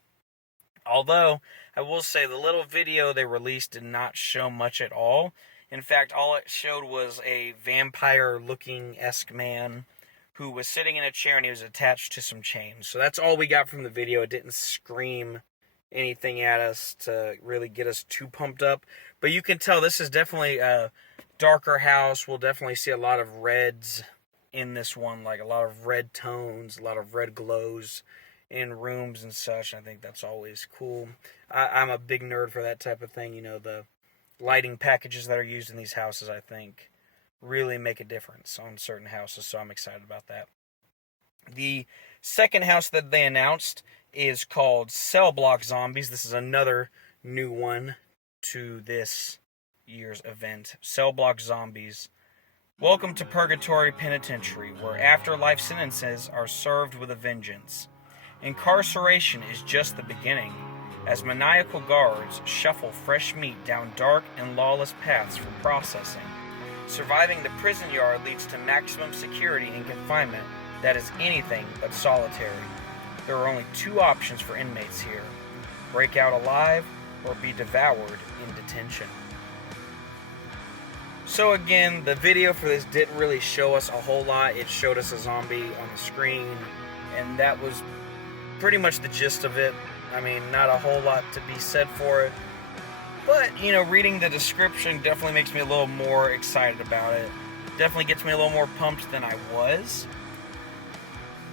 Although, I will say the little video they released did not show much at all. In fact, all it showed was a vampire-looking-esque man who was sitting in a chair and he was attached to some chains. So that's all we got from the video. It didn't scream anything at us to really get us too pumped up. But you can tell this is definitely a darker house. We'll definitely see a lot of reds in this one, like a lot of red tones, a lot of red glows in rooms and such. I think that's always cool. I'm a big nerd for that type of thing. The lighting packages that are used in these houses, I think, really make a difference on certain houses, so I'm excited about that. The second house that they announced is called Cell Block Zombies. This is another new one to this year's event. Cell Block Zombies. Welcome to Purgatory Penitentiary, where afterlife sentences are served with a vengeance. Incarceration is just the beginning, as maniacal guards shuffle fresh meat down dark and lawless paths for processing. Surviving the prison yard leads to maximum security and confinement that is anything but solitary. There are only two options for inmates here: break out alive or be devoured in detention. So again, the video for this didn't really show us a whole lot. It showed us a zombie on the screen, and that was pretty much the gist of it. I mean, not a whole lot to be said for it. But, reading the description definitely makes me a little more excited about it. Definitely gets me a little more pumped than I was.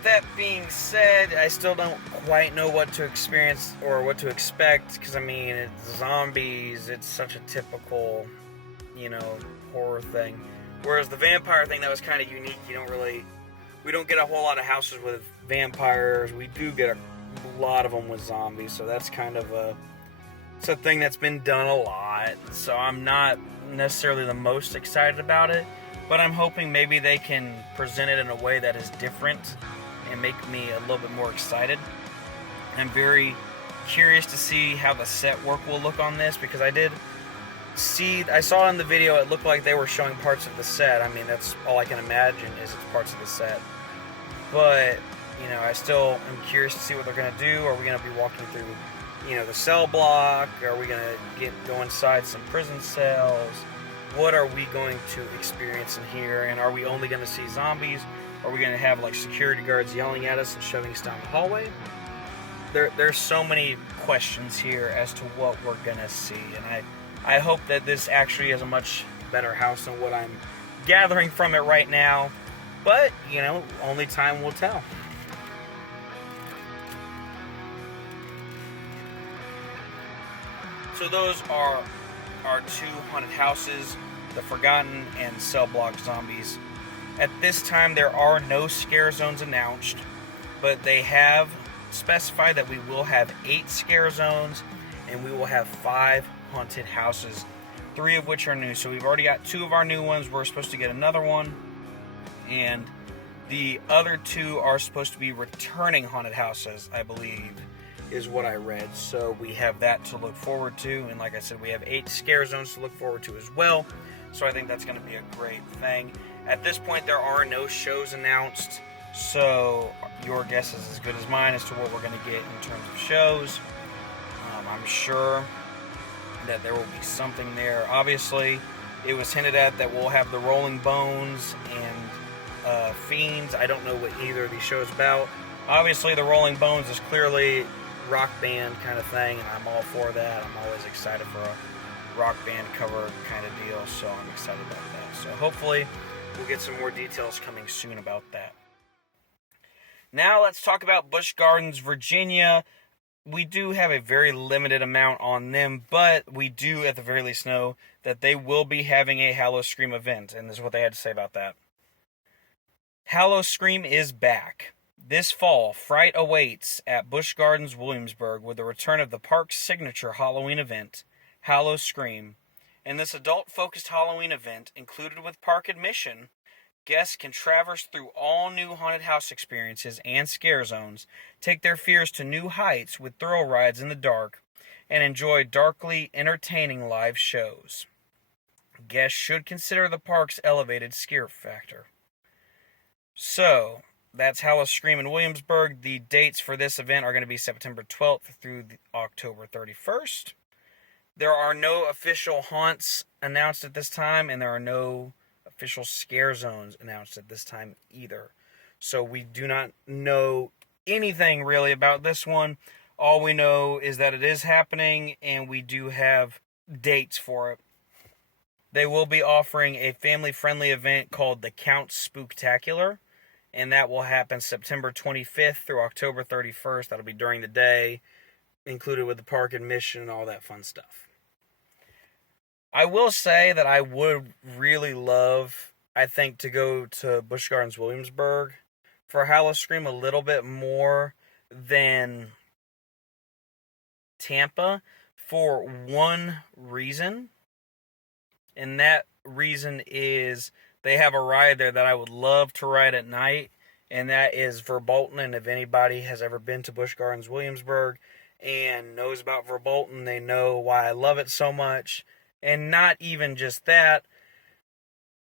That being said, I still don't quite know what to experience or what to expect, because, it's zombies. It's such a typical, horror thing. Whereas the vampire thing, that was kind of unique. We don't get a whole lot of houses with vampires. We do get a lot of them with zombies, so that's kind of it's a thing that's been done a lot. So I'm not necessarily the most excited about it, but I'm hoping maybe they can present it in a way that is different and make me a little bit more excited. I'm very curious to see how the set work will look on this, because I saw in the video it looked like they were showing parts of the set. That's all I can imagine is it's parts of the set. But, I still am curious to see what they're going to do. Are we going to be walking through, the cell block? Are we going to go inside some prison cells? What are we going to experience in here? And are we only going to see zombies? Are we going to have, security guards yelling at us and shoving us down the hallway? There's so many questions here as to what we're going to see. And I hope that this actually is a much better house than what I'm gathering from it right now. But, only time will tell. So those are our two haunted houses, the Forgotten and Cell Block Zombies. At this time, there are no scare zones announced, but they have specified that we will have 8 scare zones, and we will have 5 haunted houses, 3 of which are new. So we've already got 2 of our new ones. We're supposed to get another one, and the other 2 are supposed to be returning haunted houses, I believe, is what I read. So we have that to look forward to, and like I said, we have 8 scare zones to look forward to as well. So I think that's going to be a great thing. At this point, there are no shows announced, so your guess is as good as mine as to what we're going to get in terms of shows. I'm sure that there will be something there. Obviously, it was hinted at that we'll have the Rolling Bones and Fiends. I don't know what either of these shows about. Obviously, the Rolling Bones is clearly rock band kind of thing, and I'm all for that. I'm always excited for a rock band cover kind of deal, so I'm excited about that. So hopefully we'll get some more details coming soon about that. Now let's talk about Busch Gardens, Virginia. We do have a very limited amount on them, but we do at the very least know that they will be having a Howl-O-Scream event, and this is what they had to say about that. Howl-O-Scream is back. This fall, fright awaits at Busch Gardens, Williamsburg, with the return of the park's signature Halloween event, Howl-O-Scream. In this adult-focused Halloween event, included with park admission, guests can traverse through all new haunted house experiences and scare zones, take their fears to new heights with thrill rides in the dark, and enjoy darkly entertaining live shows. Guests should consider the park's elevated scare factor. So, that's Howl-O-Scream in Williamsburg. The dates for this event are going to be September 12th through October 31st. There are no official haunts announced at this time, and there are no official scare zones announced at this time either. So we do not know anything really about this one. All we know is that it is happening, and we do have dates for it. They will be offering a family-friendly event called the Count's Spooktacular, and that will happen September 25th through October 31st. That'll be during the day, included with the park admission and all that fun stuff. I will say that I would really love, I think, to go to Busch Gardens, Williamsburg for Howl-O-Scream a little bit more than Tampa for one reason, and that reason is they have a ride there that I would love to ride at night, and that is Verbolten. And if anybody has ever been to Busch Gardens, Williamsburg, and knows about Verbolten, they know why I love it so much. And not even just that,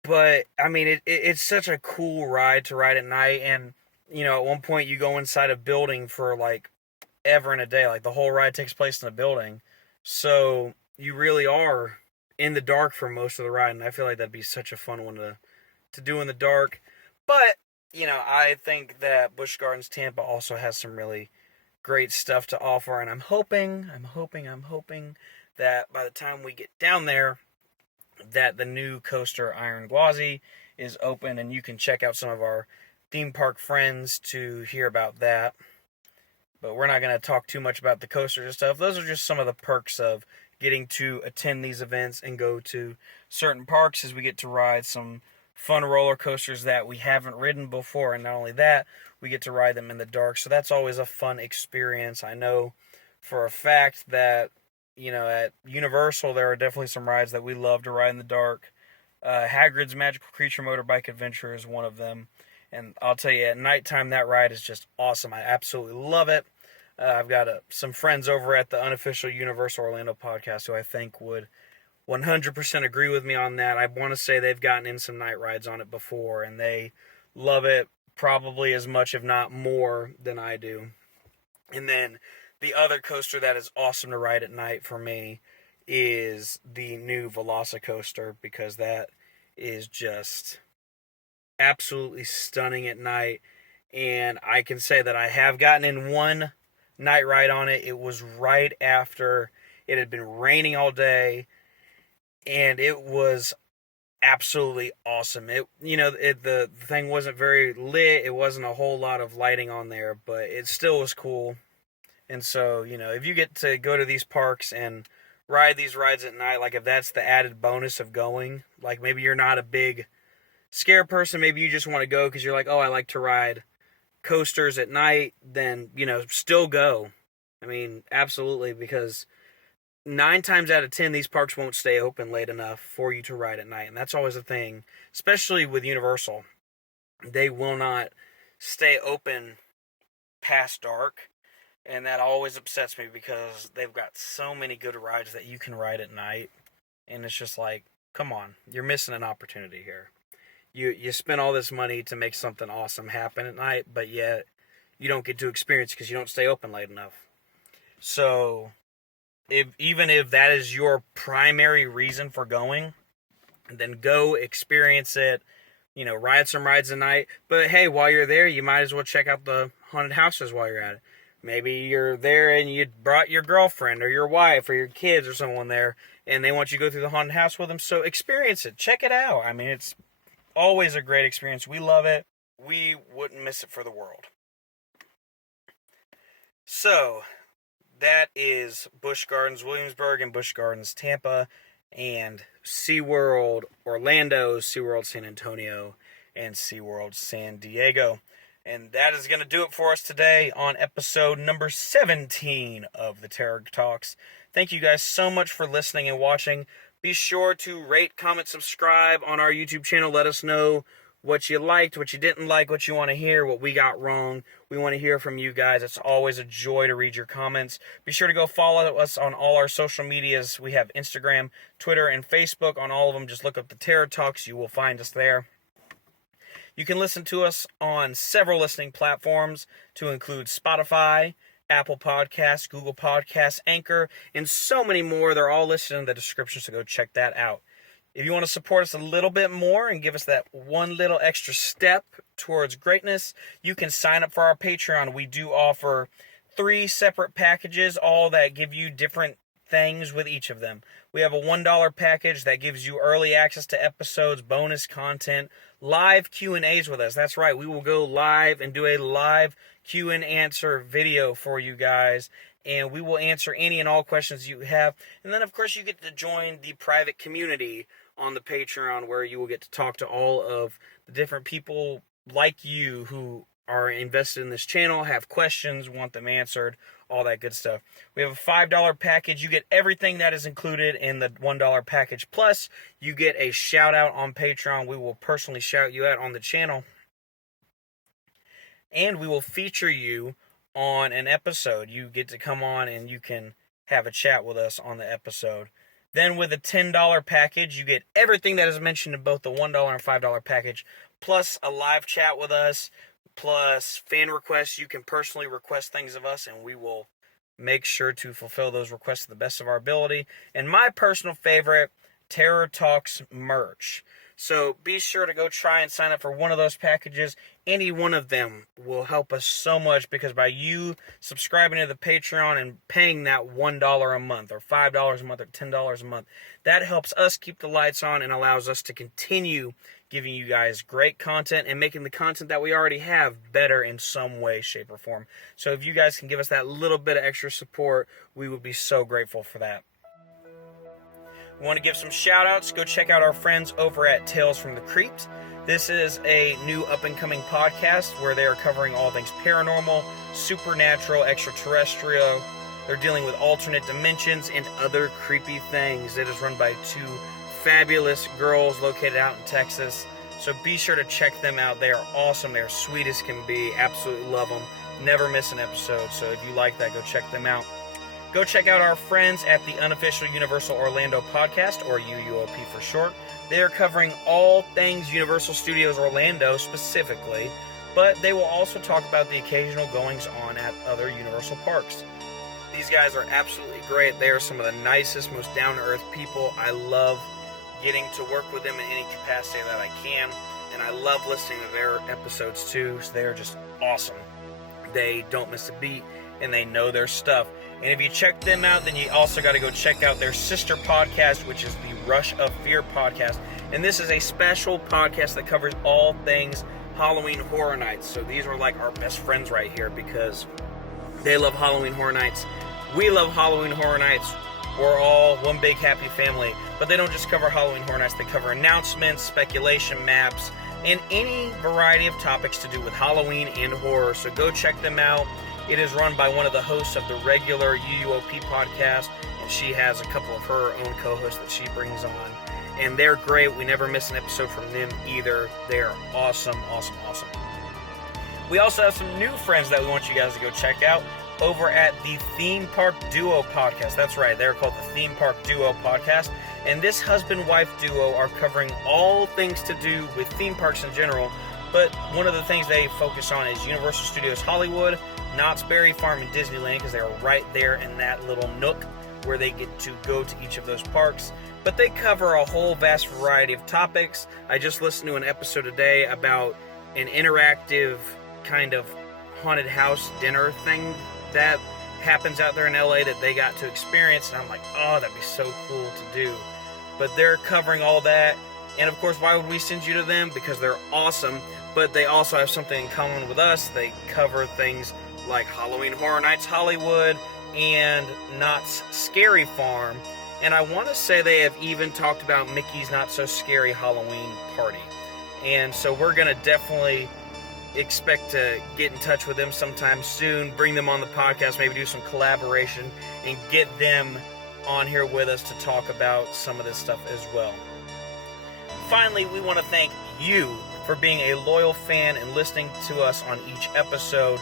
but I mean, it's such a cool ride to ride at night. And at one point you go inside a building for like ever in a day. Like the whole ride takes place in a building, so you really are in the dark for most of the ride. And I feel like that'd be such a fun one to do in the dark. But I think that Busch Gardens Tampa also has some really great stuff to offer, and I'm hoping that by the time we get down there, that the new coaster Iron Gwazi is open, and you can check out some of our theme park friends to hear about that. But we're not going to talk too much about the coasters and stuff. Those are just some of the perks of getting to attend these events and go to certain parks, as we get to ride some fun roller coasters that we haven't ridden before. And not only that, we get to ride them in the dark. So that's always a fun experience. I know for a fact that, at Universal, there are definitely some rides that we love to ride in the dark. Hagrid's Magical Creature Motorbike Adventure is one of them. And I'll tell you, at nighttime, that ride is just awesome. I absolutely love it. I've got some friends over at the Unofficial Universal Orlando podcast who I think would 100% agree with me on that. I want to say they've gotten in some night rides on it before, and they love it probably as much, if not more, than I do. And then the other coaster that is awesome to ride at night for me is the new Velocicoaster, because that is just absolutely stunning at night. And I can say that I have gotten in one night ride on it. It was right after it had been raining all day, and it was absolutely awesome. The thing wasn't very lit. It wasn't a whole lot of lighting on there, but it still was cool. And so, if you get to go to these parks and ride these rides at night, like if that's the added bonus of going, like maybe you're not a big scare person, maybe you just want to go because you're like, oh, I like to ride coasters at night, then, still go. I mean, absolutely, because 9 times out of 10, these parks won't stay open late enough for you to ride at night. And that's always a thing, especially with Universal. They will not stay open past dark. And that always upsets me, because they've got so many good rides that you can ride at night. And it's just like, come on, you're missing an opportunity here. You spend all this money to make something awesome happen at night, but yet you don't get to experience it because you don't stay open late enough. So even if that is your primary reason for going, then go experience it, ride some rides at night. But hey, while you're there, you might as well check out the haunted houses while you're at it. Maybe you're there and you brought your girlfriend or your wife or your kids or someone there, and they want you to go through the haunted house with them. So experience it. Check it out. I mean, it's always a great experience. We love it. We wouldn't miss it for the world. So that is Busch Gardens Williamsburg and Busch Gardens Tampa, and SeaWorld Orlando, SeaWorld San Antonio, and SeaWorld San Diego. And that is going to do it for us today on episode number 17 of the Terror Talks. Thank you guys so much for listening and watching. Be sure to rate, comment, subscribe on our YouTube channel. Let us know what you liked, what you didn't like, what you want to hear, what we got wrong. We want to hear from you guys. It's always a joy to read your comments. Be sure to go follow us on all our social medias. We have Instagram, Twitter, and Facebook. On all of them, just look up the Terror Talks. You will find us there. You can listen to us on several listening platforms, to include Spotify, Apple Podcasts, Google Podcasts, Anchor, and so many more. They're all listed in the description, so go check that out. If you want to support us a little bit more and give us that one little extra step towards greatness, you can sign up for our Patreon. We do offer 3 separate packages, all that give you different things with each of them. We have a $1 package that gives you early access to episodes, bonus content, live Q&As with us. That's right, we will go live and do a live Q&A video for you guys, and we will answer any and all questions you have. And then, of course, you get to join the private community on the Patreon, where you will get to talk to all of the different people like you who are invested in this channel, have questions, want them answered, all that good stuff. We have a $5 package. You get everything that is included in the $1 package. Plus, you get a shout out on Patreon. We will personally shout you out on the channel. And we will feature you on an episode. You get to come on and you can have a chat with us on the episode. Then with a $10 package, you get everything that is mentioned in both the $1 and $5 package, plus a live chat with us, plus fan requests. You can personally request things of us, and we will make sure to fulfill those requests to the best of our ability. And my personal favorite, Terror Talks merch. So be sure to go try and sign up for one of those packages. Any one of them will help us so much, because by you subscribing to the Patreon and paying that $1 a month or $5 a month or $10 a month, that helps us keep the lights on and allows us to continue giving you guys great content and making the content that we already have better in some way, shape, or form. So if you guys can give us that little bit of extra support, we would be so grateful for that. We want to give some shout outs. Go check out our friends over at Tales from the Creeps. This is a new up-and-coming podcast where they are covering all things paranormal, supernatural, extraterrestrial. They're dealing with alternate dimensions and other creepy things. It is run by two fabulous girls located out in Texas. So be sure to check them out. They are awesome. They're sweet as can be. Absolutely love them. Never miss an episode. So if you like that, go check them out. Go check out our friends at the Unofficial Universal Orlando Podcast, or UUOP for short. They are covering all things Universal Studios Orlando specifically, but they will also talk about the occasional goings-on at other Universal parks. These guys are absolutely great. They are some of the nicest, most down-to-earth people. I love getting to work with them in any capacity that I can, and I love listening to their episodes too. So they are just awesome. They don't miss a beat, and they know their stuff. And if you check them out, then you also got to go check out their sister podcast, which is the Rush of Fear podcast. And this is a special podcast that covers all things Halloween Horror Nights. So these are like our best friends right here, because they love Halloween Horror Nights. We love Halloween Horror Nights. We're all one big happy family. But they don't just cover Halloween Horror Nights. They cover announcements, speculation maps, and any variety of topics to do with Halloween and horror. So go check them out. It is run by one of the hosts of the regular UUOP podcast, and she has a couple of her own co-hosts that she brings on. And they're great. We never miss an episode from them either. They're awesome, awesome, awesome. We also have some new friends that we want you guys to go check out over at the Theme Park Duo podcast. That's right, they're called the Theme Park Duo podcast. And this husband-wife duo are covering all things to do with theme parks in general. But one of the things they focus on is Universal Studios Hollywood, Knott's Berry Farm, and Disneyland, because they're right there in that little nook where they get to go to each of those parks. But they cover a whole vast variety of topics. I just listened to an episode today about an interactive kind of haunted house dinner thing that happens out there in LA that they got to experience, and I'm like, oh, that'd be so cool to do. But they're covering all that. And of course, why would we send you to them? Because they're awesome, but they also have something in common with us. They cover things like Halloween Horror Nights Hollywood and Knott's Scary Farm. And I want to say they have even talked about Mickey's Not So Scary Halloween Party. And so we're going to definitely expect to get in touch with them sometime soon, bring them on the podcast, maybe do some collaboration, and get them on here with us to talk about some of this stuff as well. Finally, we want to thank you for being a loyal fan and listening to us on each episode.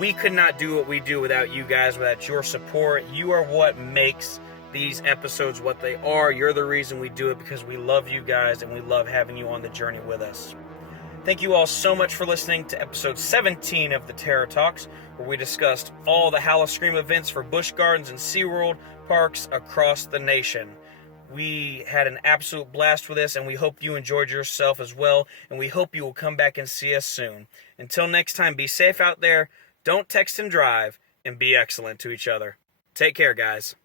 We could not do what we do without you guys, without your support. You are what makes these episodes what they are. You're the reason we do it, because we love you guys and we love having you on the journey with us. Thank you all so much for listening to episode 17 of the Terror Talks, where we discussed all the Howl-O-Scream events for Busch Gardens and SeaWorld parks across the nation. We had an absolute blast with this, and we hope you enjoyed yourself as well, and we hope you will come back and see us soon. Until next time, be safe out there, don't text and drive, and be excellent to each other. Take care, guys.